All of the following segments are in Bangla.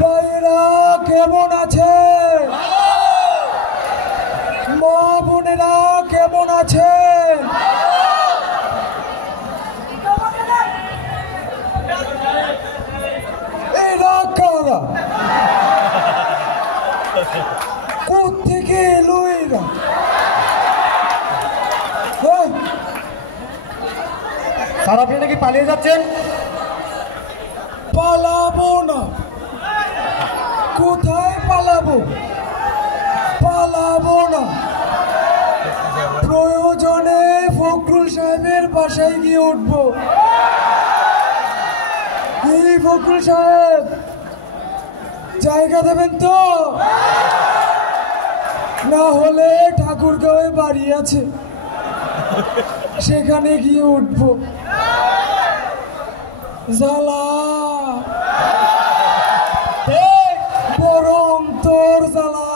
ভাইয়েরা কেমন আছে? মা বোনেরা কেমন আছে? এরা কারা? কোত্থেকে এলো এরা? স্যার আপনি নাকি পালিয়ে যাচ্ছেন? পালাবো না। কোথায় পালাবো? পালাবো না। প্রয়োজনে ফখরুল সাহেবের বাসায় গিয়ে উঠবো। এই ফখরুল সাহেব, জায়গা দেবেন তো? না হলে ঠাকুরগাঁওয়ে বাড়ি আছে, সেখানে গিয়ে উঠবো। জ্বালা বড় অন্তর জ্বালা।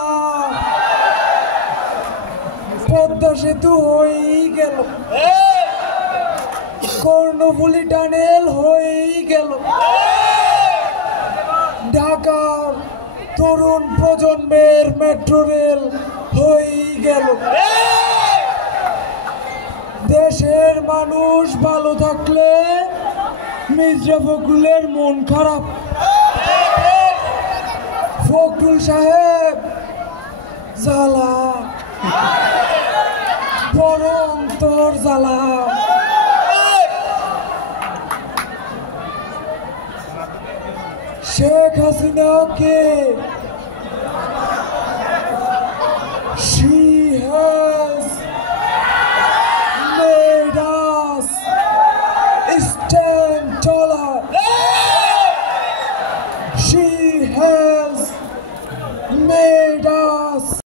পদ্মা সেতু হয়েই গেল, কর্ণফুলী টানেল হয়েই গেল, ঢাকার তরুণ প্রজন্মের মেট্রো রেল হয়েই গেল। দেশের মানুষ ভালো থাকলে মির্জা ফখরুলের মন খারাপ। ফখরুল সাহেব জ্বালা, বড় অন্তর জ্বালা। শেখ হাসিনাকে she has made us stand taller. She has made